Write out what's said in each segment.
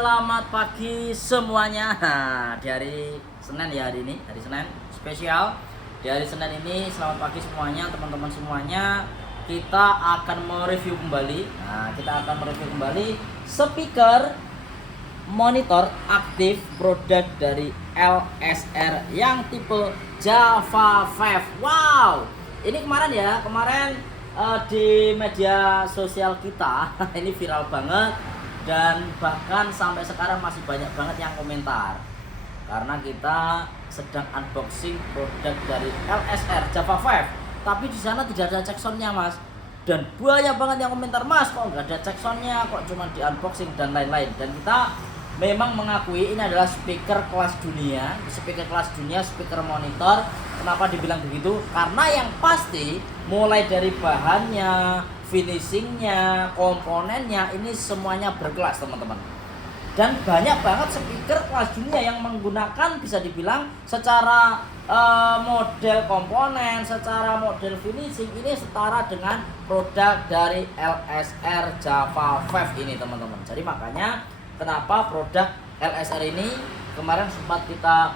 Selamat pagi semuanya. Di hari Senin ya, hari ini hari Senin spesial. Di hari Senin ini selamat pagi semuanya, teman-teman semuanya. Kita akan mereview kembali. Kita akan mereview kembali speaker monitor aktif produk dari LSR yang tipe Java 5. Wow. Ini kemarin di media sosial kita ini viral banget. Dan bahkan sampai sekarang masih banyak banget yang komentar karena kita sedang unboxing produk dari LSR Java 5, tapi di sana tidak ada checksoundnya mas, dan banyak banget yang komentar, mas kok nggak ada checksoundnya, kok cuma di unboxing dan lain-lain. Dan kita memang mengakui ini adalah speaker kelas dunia, speaker monitor. Kenapa dibilang begitu? Karena yang pasti mulai dari bahannya, finishingnya, komponennya, ini semuanya berkelas teman-teman. Dan banyak banget speaker kelas dunia yang menggunakan, bisa dibilang secara model komponen, secara model finishing ini setara dengan produk dari LSR Java 5 ini teman-teman. Jadi makanya kenapa produk LSR ini kemarin sempat kita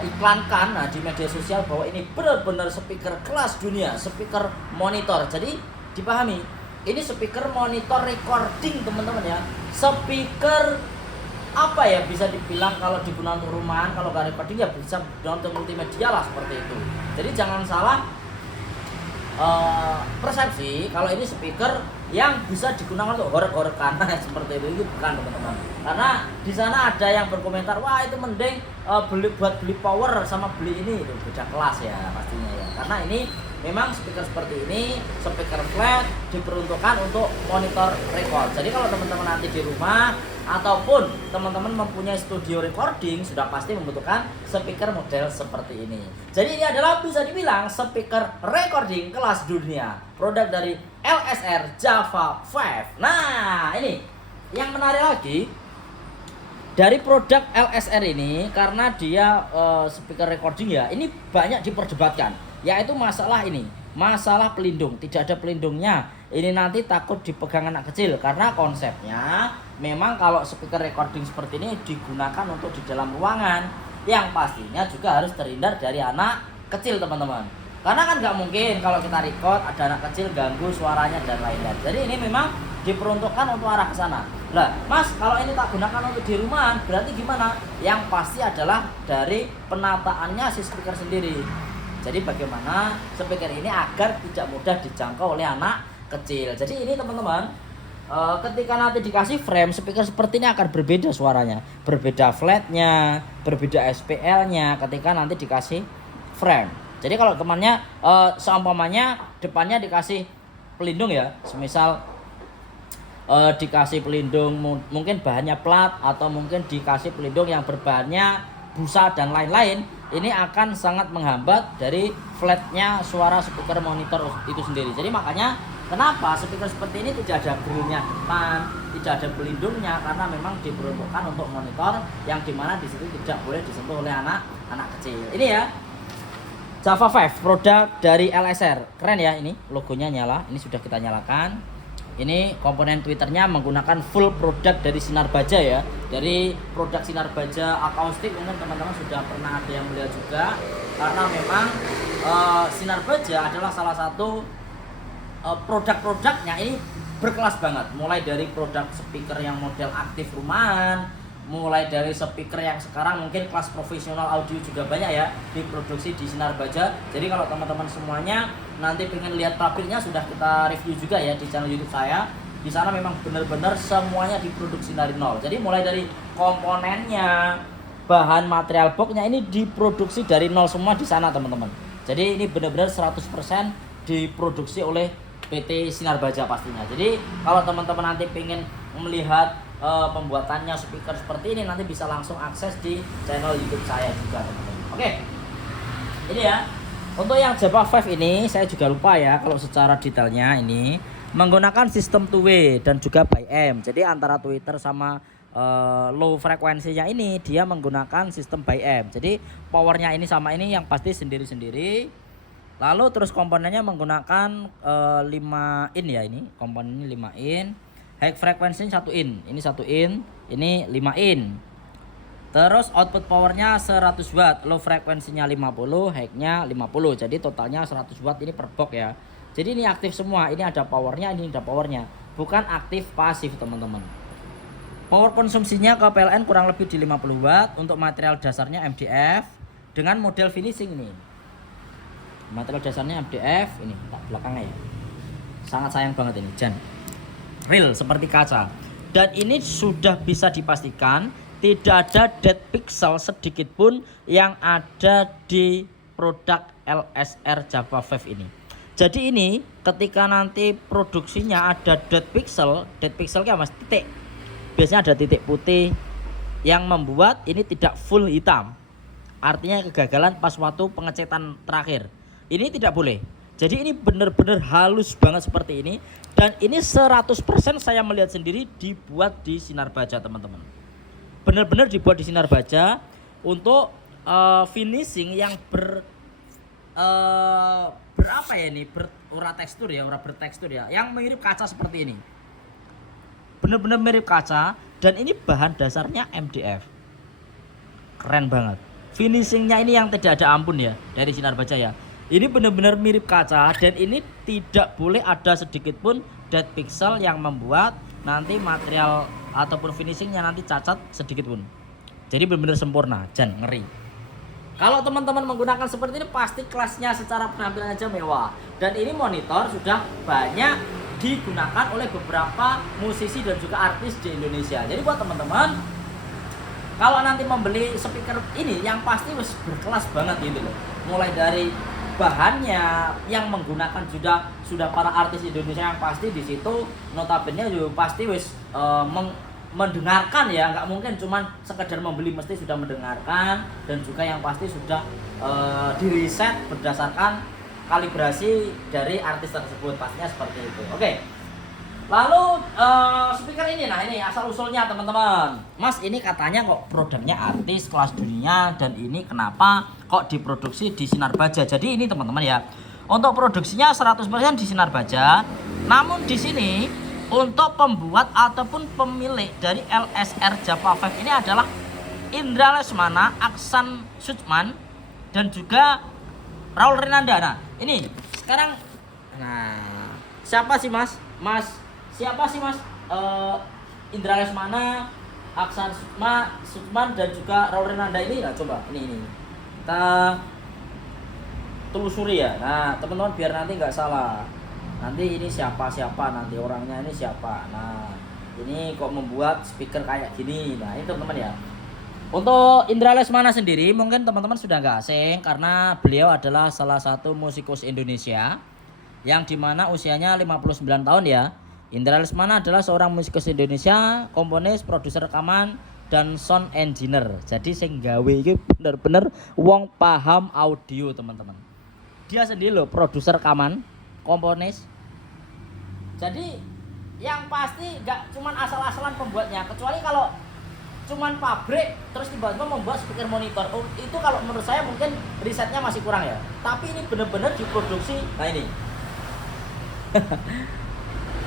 iklankan di media sosial bahwa ini benar-benar speaker kelas dunia, speaker monitor. Jadi dipahami, ini speaker monitor recording teman-teman ya. Speaker apa ya, bisa dibilang kalau digunakan untuk rumahan, kalau nggak recording ya bisa digunakan untuk multimedia lah, seperti itu. Jadi jangan salah persepsi kalau ini speaker yang bisa digunakan untuk horek-horek karena seperti itu bukan teman-teman. Karena di sana ada yang berkomentar, wah itu mending beli power sama beli ini, itu beda kelas ya pastinya ya. Karena ini memang speaker seperti ini, speaker flat, diperuntukkan untuk monitor record. Jadi kalau teman-teman nanti di rumah ataupun teman-teman mempunyai studio recording, sudah pasti membutuhkan speaker model seperti ini. Jadi ini adalah bisa dibilang speaker recording kelas dunia, produk dari LSR Java 5. Nah ini yang menarik lagi dari produk LSR ini, karena dia speaker recording ya, ini banyak diperdebatkan, yaitu masalah pelindung. Tidak ada pelindungnya, ini nanti takut dipegang anak kecil, karena konsepnya memang kalau speaker recording seperti ini digunakan untuk di dalam ruangan, yang pastinya juga harus terhindar dari anak kecil teman-teman. Karena kan nggak mungkin kalau kita record ada anak kecil ganggu suaranya dan lain-lain. Jadi ini memang diperuntukkan untuk arah ke sana. Lah, mas, kalau ini tak gunakan untuk di rumahan, berarti gimana? Yang pasti adalah dari penataannya si speaker sendiri. Jadi bagaimana speaker ini agar tidak mudah dijangkau oleh anak kecil. Jadi ini teman-teman, ketika nanti dikasih frame, speaker seperti ini akan berbeda suaranya, berbeda flatnya, berbeda SPL-nya ketika nanti dikasih frame. Jadi kalau temannya seumpamanya depannya dikasih pelindung ya, semisal dikasih pelindung mungkin bahannya plat, atau mungkin dikasih pelindung yang berbahannya busa dan lain-lain, ini akan sangat menghambat dari flatnya suara speaker monitor itu sendiri. Jadi makanya kenapa speaker seperti ini tidak ada grillnya depan, tidak ada pelindungnya, karena memang diperuntukkan untuk monitor yang dimana di situ tidak boleh disentuh oleh anak kecil. Ini ya Java 5 produk dari LSR, keren ya, ini logonya nyala, ini sudah kita nyalakan. Ini komponen Twitternya menggunakan full produk dari Sinar Baja ya, dari produk Sinar Baja akustik. Mungkin teman-teman sudah pernah ada yang melihat juga, karena memang Sinar Baja adalah salah satu produk-produknya ini berkelas banget. Mulai dari produk speaker yang model aktif rumahan, mulai dari speaker yang sekarang mungkin kelas profesional audio juga banyak ya diproduksi di Sinar Baja. Jadi kalau teman-teman semuanya nanti pengen lihat pabriknya, sudah kita review juga ya di channel YouTube saya. Di sana memang benar-benar semuanya diproduksi dari nol. Jadi mulai dari komponennya, bahan material boxnya ini diproduksi dari nol semua di sana teman-teman. Jadi ini benar-benar 100% diproduksi oleh PT Sinar Baja pastinya. Jadi kalau teman-teman nanti pengen melihat pembuatannya speaker seperti ini, nanti bisa langsung akses di channel YouTube saya juga teman-teman. Oke, ini ya untuk yang Java 5 ini, saya juga lupa ya kalau secara detailnya. Ini menggunakan sistem two way dan juga by AM. Jadi antara Twitter sama low frekuensinya ini dia menggunakan sistem by AM. Jadi powernya ini sama ini yang pasti sendiri-sendiri. Lalu terus komponennya menggunakan 5 in ya, ini komponennya 5 in. High frekuensinya 1 in, ini 1 in, ini 5 in. Terus output powernya 100 watt, low frekuensinya 50, high-nya 50. Jadi totalnya 100 watt ini per box ya. Jadi ini aktif semua, ini ada powernya, ini ada powernya. Bukan aktif pasif teman-teman. Power konsumsinya ke PLN kurang lebih di 50 watt. Untuk material dasarnya MDF dengan model finishing ini. Material dasarnya MDF, ini tak belakangnya ya. Sangat sayang banget ini, Jan. Real seperti kaca. Dan ini sudah bisa dipastikan tidak ada dead pixel sedikit pun yang ada di produk LSR Java 5 ini. Jadi ini ketika nanti produksinya ada dead pixelnya mas titik. Biasanya ada titik putih yang membuat ini tidak full hitam. Artinya kegagalan pas waktu pengecetan terakhir. Ini tidak boleh. Jadi ini benar-benar halus banget seperti ini. Dan ini 100% saya melihat sendiri dibuat di sinar baja teman-teman. Benar-benar dibuat di sinar baja untuk finishing yang berapa ya ini? Ora tekstur ya, ora bertekstur ya. Yang mirip kaca seperti ini. Benar-benar mirip kaca dan ini bahan dasarnya MDF. Keren banget. Finishingnya ini yang tidak ada ampun ya dari sinar baja ya. Ini benar-benar mirip kaca dan ini tidak boleh ada sedikit pun dead pixel yang membuat nanti material ataupun finishingnya nanti cacat sedikit pun. Jadi benar-benar sempurna, Jan, ngeri. Kalau teman-teman menggunakan seperti ini pasti kelasnya secara penampilan aja mewah. Dan ini monitor sudah banyak digunakan oleh beberapa musisi dan juga artis di Indonesia. Jadi buat teman-teman kalau nanti membeli speaker ini yang pasti berkelas banget gitu loh. Mulai dari bahannya yang menggunakan sudah para artis Indonesia yang pasti di situ notabene juga pasti mendengarkan ya, nggak mungkin cuman sekedar membeli, mesti sudah mendengarkan dan juga yang pasti sudah diriset berdasarkan kalibrasi dari artis tersebut, pastinya seperti itu. Oke. Lalu speaker ini, nah ini asal usulnya teman-teman. Mas ini katanya kok produknya artis kelas dunia dan ini kenapa kok diproduksi di sinar baja? Jadi ini teman-teman ya, untuk produksinya 100% di sinar baja. Namun di sini untuk pembuat ataupun pemilik dari LSR Java 5 ini adalah Indra Lesmana, Aksan Suchman dan juga Raul Renanda. Nah ini sekarang, nah siapa sih mas? Siapa sih mas? Indra Lesmana, Aksan Suchman dan juga Raul Renanda ini. Nah coba ini kita telusuri ya. Nah teman-teman biar nanti nggak salah. Nanti ini siapa nanti orangnya ini siapa. Nah ini kok membuat speaker kayak gini. Nah ini teman-teman ya. Untuk Indra Lesmana sendiri mungkin teman-teman sudah nggak asing karena beliau adalah salah satu musikus Indonesia yang dimana usianya 59 tahun ya. Indra Lesmana adalah seorang musikus Indonesia, komponis, produser rekaman dan sound engineer. Jadi sing gawe iki bener-bener wong paham audio teman-teman. Dia sendiri loh produser rekaman, komponis. Jadi yang pasti nggak cuman asal-asalan pembuatnya, kecuali kalau cuman pabrik terus tiba-tiba membuat speaker monitor. Oh, itu kalau menurut saya mungkin risetnya masih kurang ya. Tapi ini benar-benar diproduksi. Nah ini.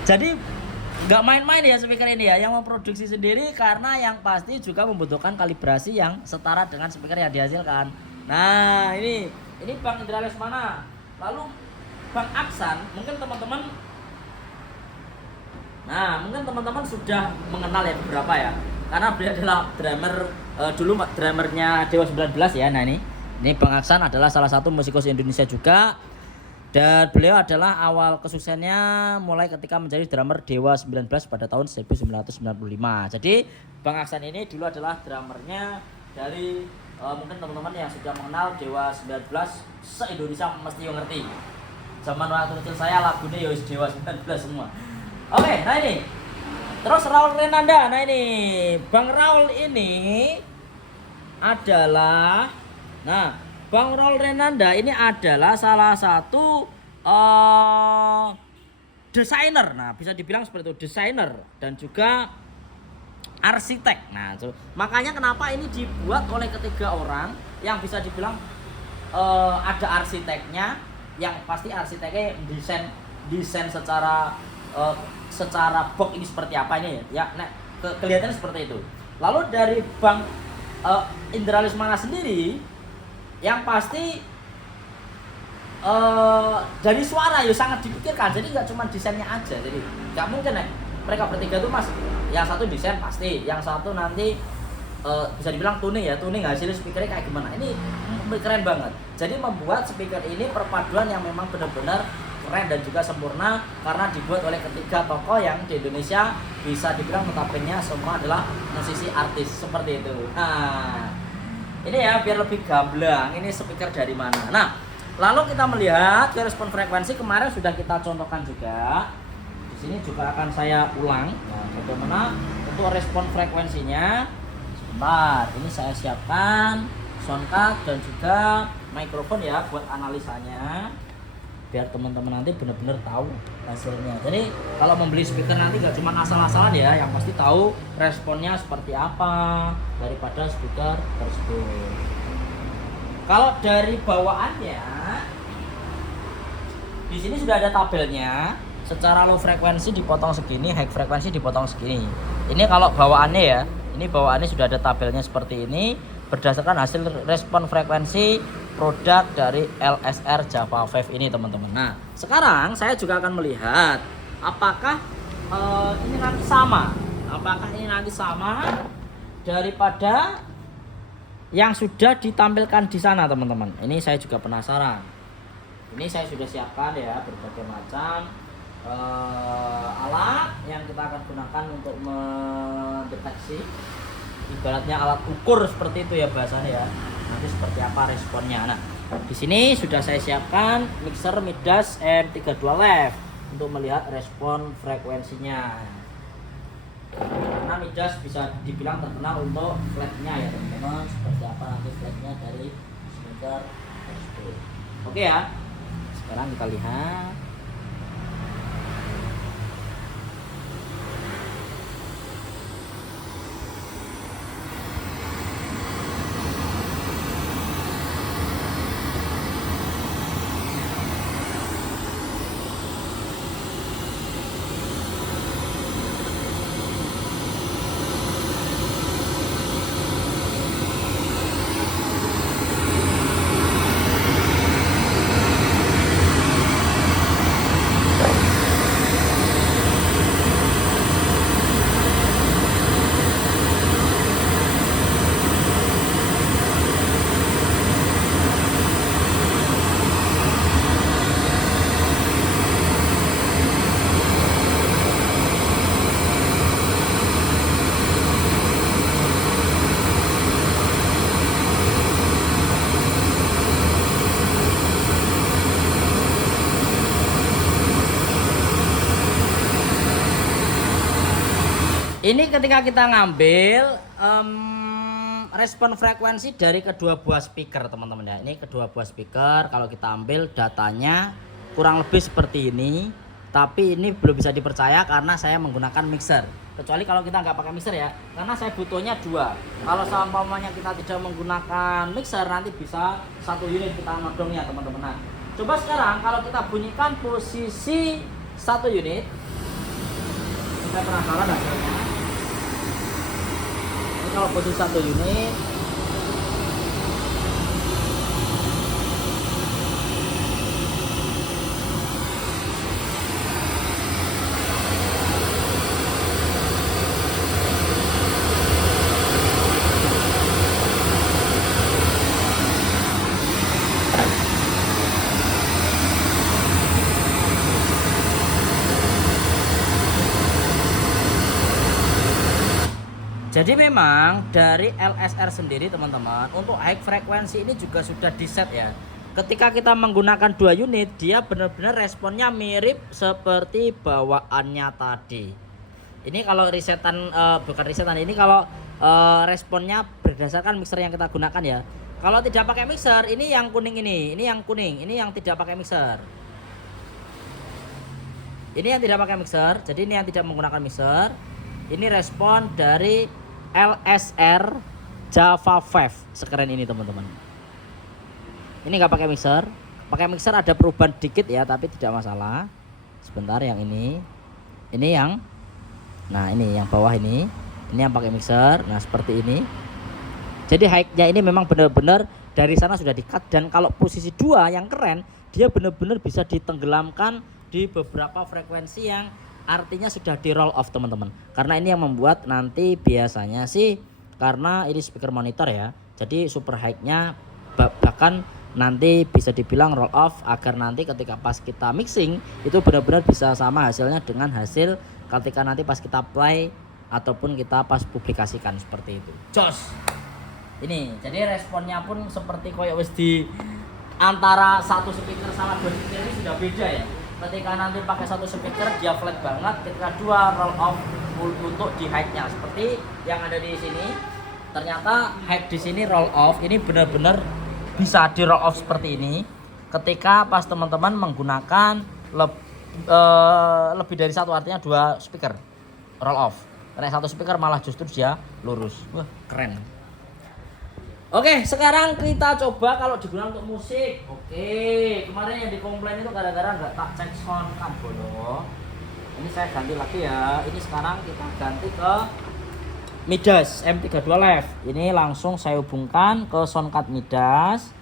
Jadi nggak main-main ya speaker ini ya, yang memproduksi sendiri karena yang pasti juga membutuhkan kalibrasi yang setara dengan speaker yang dihasilkan. Nah ini Bang Indra Lesmana. Lalu Bang Aksan, mungkin teman-teman sudah mengenal ya beberapa ya. Karena beliau adalah drummer dulu drummernya Dewa 19 ya. Nah ini Bang Aksan adalah salah satu musikus Indonesia juga. Dan beliau adalah awal kesuksesannya mulai ketika menjadi drummer Dewa 19 pada tahun 1995. Jadi Bang Aksan ini dulu adalah drummernya dari mungkin teman-teman yang sudah mengenal Dewa 19 se-Indonesia mesti ngerti. Zaman waktu kecil saya lagunya ya Dewa 19 semua. Oke, nah ini. Terus Raul Renanda. Nah ini Bang Raul ini adalah Bang Raul Renanda ini adalah salah satu desainer. Nah, bisa dibilang seperti itu, desainer dan juga arsitek. Nah, makanya kenapa ini dibuat oleh ketiga orang yang bisa dibilang ada arsiteknya, yang pasti arsiteknya desain secara secara box ini seperti apa ini ya. Nah, kelihatannya seperti itu. Lalu dari Bang Indra Lesmana sendiri, yang pasti dari suara ya sangat dipikirkan. Jadi nggak cuma desainnya aja. Jadi nggak mungkin mereka bertiga tuh mas, yang satu desain pasti, yang satu nanti bisa dibilang tuning hasilnya speakernya kayak gimana. Ini keren banget. Jadi membuat speaker ini perpaduan yang memang benar-benar keren dan juga sempurna, karena dibuat oleh ketiga tokoh yang di Indonesia bisa dibilang notabene semua adalah musisi artis seperti itu. Nah, ini ya biar lebih gamblang, ini speaker dari mana. Nah, lalu kita melihat respon frekuensi kemarin sudah kita contohkan juga. Di sini juga akan saya ulang. Nah, bagaimana untuk respon frekuensinya? Sebentar, ini saya siapkan sound card dan juga mikrofon ya buat analisanya, biar teman-teman nanti benar-benar tahu hasilnya. Jadi kalau membeli speaker nanti nggak cuma asal-asalan ya, yang pasti tahu responnya seperti apa daripada speaker tersebut. Kalau dari bawaannya, di sini sudah ada tabelnya. Secara low frekuensi dipotong segini, high frekuensi dipotong segini. Ini kalau bawaannya ya, ini bawaannya sudah ada tabelnya seperti ini, berdasarkan hasil respon frekuensi produk dari LSR Java 5 ini teman-teman. Nah, sekarang saya juga akan melihat apakah ini nanti sama. Apakah ini nanti sama daripada yang sudah ditampilkan di sana teman-teman. Ini saya juga penasaran. Ini saya sudah siapkan ya berbagai macam alat yang kita akan gunakan untuk mendeteksi, ibaratnya alat ukur seperti itu ya bahasanya ya. Nanti seperti apa responnya. Nah, di sini sudah saya siapkan mixer Midas M32 Live untuk melihat respon frekuensinya. Karena Midas bisa dibilang terkenal untuk flagnya ya teman-teman. Seperti apa nanti flagnya dari speaker tersebut. Oke ya. Sekarang kita lihat. Ini ketika kita ngambil respon frekuensi dari kedua buah speaker teman-teman ya. Ini kedua buah speaker, kalau kita ambil datanya kurang lebih seperti ini. Tapi ini belum bisa dipercaya karena saya menggunakan mixer. Kecuali kalau kita nggak pakai mixer ya, karena saya butuhnya dua. Kalau seumpamanya kita tidak menggunakan mixer, nanti bisa satu unit kita nodongnya teman-teman. Nah, coba sekarang kalau kita bunyikan posisi satu unit, kita penasaran hasilnya. Kalau posisi satu unit jadi memang dari LSR sendiri teman-teman, untuk high frekuensi ini juga sudah di set ya. Ketika kita menggunakan dua unit, dia benar-benar responnya mirip seperti bawaannya tadi. Ini kalau resetan, bukan resetan, ini kalau responnya berdasarkan mixer yang kita gunakan ya. Kalau tidak pakai mixer, ini yang kuning ini yang kuning, ini yang tidak pakai mixer. Ini yang tidak pakai mixer, jadi ini yang tidak menggunakan mixer. Ini respon dari LSR Java 5 sekeren ini teman-teman. Ini nggak pakai mixer. Pakai mixer ada perubahan dikit ya, tapi tidak masalah. Sebentar yang ini. Ini yang ini yang bawah ini yang pakai mixer. Nah, seperti ini. Jadi high-nya ini memang benar-benar dari sana sudah di-cut, dan kalau posisi 2 yang keren, dia benar-benar bisa ditenggelamkan di beberapa frekuensi yang artinya sudah di roll off, teman-teman. Karena ini yang membuat nanti biasanya sih, karena ini speaker monitor ya, jadi super high-nya bahkan nanti bisa dibilang roll off, agar nanti ketika pas kita mixing itu benar-benar bisa sama hasilnya dengan hasil ketika nanti pas kita play ataupun kita pas publikasikan, seperti itu. Jos. Ini jadi responnya pun seperti koyo wis di antara satu speaker sama 2 speaker ini sudah beda ya. Ketika nanti pakai satu speaker dia flat banget, ketika 2 roll off untuk di high-nya seperti yang ada di sini. Ternyata high di sini roll off ini benar-benar bisa di roll off seperti ini ketika pas teman-teman menggunakan lebih dari satu, artinya 2 speaker roll off. Karena satu speaker malah justru dia lurus. Wah, keren. Oke, sekarang kita coba kalau digunakan untuk musik. Oke, kemarin yang dikomplain itu gara-gara nggak tak cek sound card bodoh. Ini saya ganti lagi ya. Ini sekarang kita ganti ke Midas M32 Live. Ini langsung saya hubungkan ke sound card Midas.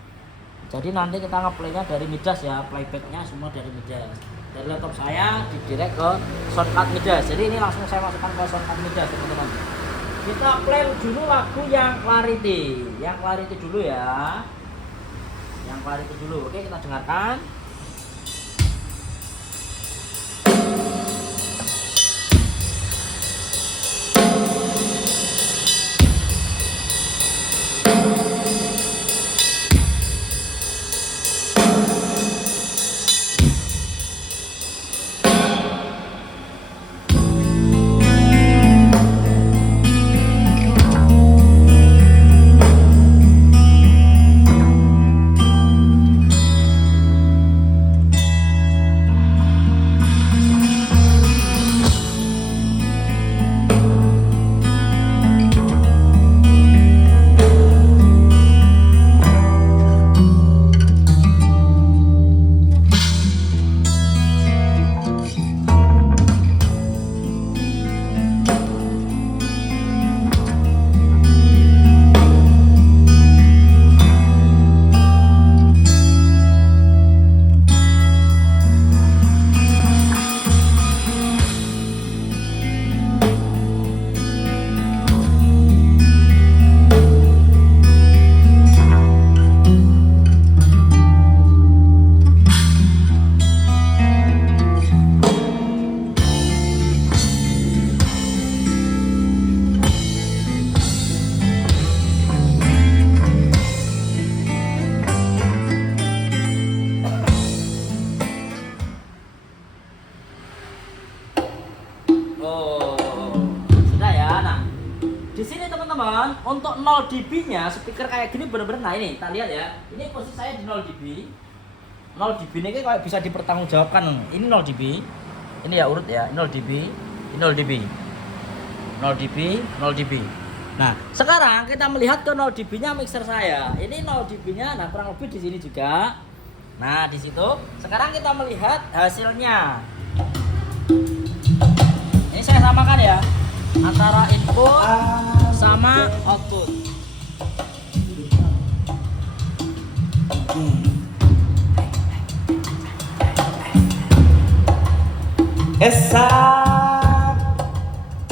Jadi nanti kita ngeplaynya dari Midas ya, playbacknya semua dari Midas. Dari laptop saya didirect ke sound card Midas. Jadi ini langsung saya masukkan ke sound card Midas, teman-teman. Kita play dulu lagu yang Clarity. Yang Clarity dulu ya. Yang Clarity dulu. Oke, kita dengarkan. teman-teman, untuk 0 dB nya speaker kayak gini bener-bener. Nah ini kita lihat ya, ini posisi saya di 0 dB. 0 dB ini kayak bisa dipertanggungjawabkan. Ini 0 dB, ini ya urut ya, 0 dB, 0 dB, 0 dB, 0 dB. Nah sekarang kita melihat ke 0 dB nya mixer saya. Ini 0 dB nya, nah kurang lebih di sini juga. Nah di situ sekarang kita melihat hasilnya. Ini saya samakan ya antara input sama output. Yes,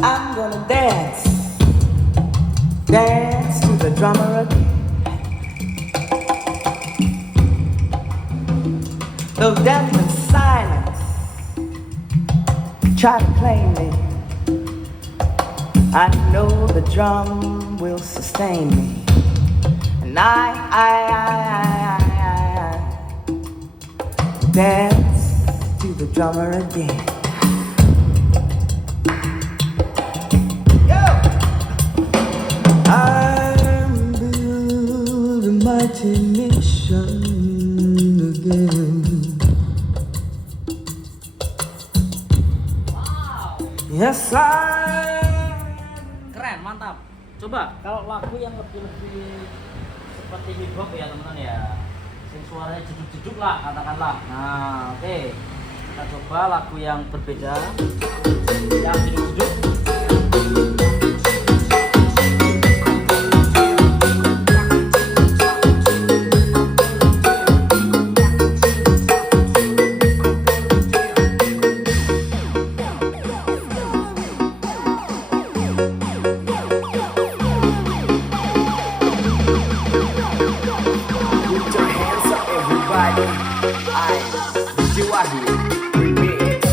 I'm gonna dance to the drummer again. Though death and silence try to claim me, I know the drum will sustain me, and I dance to the drummer again. I'm build a mighty nation again. Wow. Yes, Keren, mantap. Coba kalau lagu yang lebih seperti hip hop ya teman-teman ya, sing suaranya jeduk-jeduk lah katakanlah. Nah oke. Kita coba lagu yang berbeda, yang hidup-hidup. Put your hands up, everybody. DJ Wahyu remix.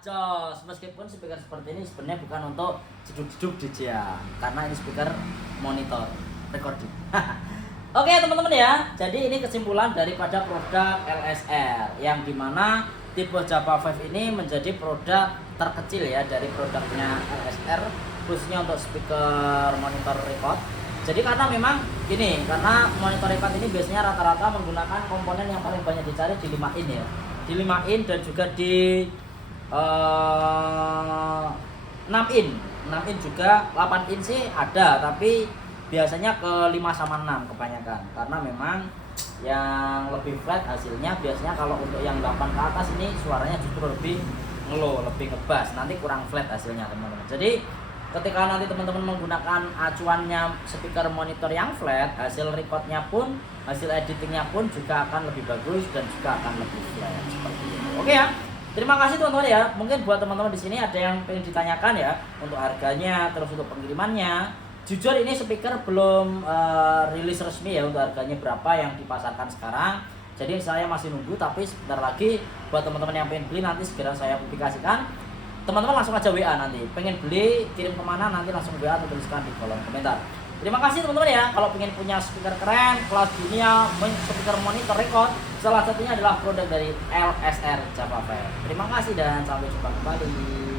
Jos, meskipun speaker seperti ini sebenarnya bukan untuk jeduk-jeduk DJ ya, karena ini speaker monitor recording. Oke teman-teman ya, jadi ini kesimpulan daripada produk LSR yang dimana tipe Java 5 ini menjadi produk terkecil ya dari produknya LSR, khususnya untuk speaker monitor record. Jadi karena memang gini, karena monitor record ini biasanya rata-rata menggunakan komponen yang paling banyak dicari di 5 in ya, di 5 in dan juga di 6 in juga, 8 in sih ada, tapi biasanya ke 5/6 kebanyakan, karena memang yang lebih flat hasilnya biasanya kalau untuk yang 8 ke atas ini suaranya justru lebih ngelow, lebih ngebass, nanti kurang flat hasilnya teman-teman. Jadi ketika nanti teman-teman menggunakan acuannya speaker monitor yang flat, hasil recordnya pun, hasil editingnya pun juga akan lebih bagus dan juga akan lebih flat seperti itu. Oke ya. Terima kasih teman-teman ya. Mungkin buat teman-teman di sini ada yang pengen ditanyakan ya untuk harganya, terus untuk pengirimannya. Jujur ini speaker belum rilis resmi ya untuk harganya berapa yang dipasarkan sekarang. Jadi saya masih nunggu, tapi sebentar lagi buat teman-teman yang pengen beli nanti segera saya publikasikan. Teman-teman langsung aja WA nanti. Pengen beli kirim kemana nanti langsung WA atau tuliskan di kolom komentar. Terima kasih teman-teman ya. Kalau pengen punya speaker keren, kelas dunia, speaker monitor record, salah satunya adalah produk dari LSR Java 5. Terima kasih dan sampai jumpa kembali.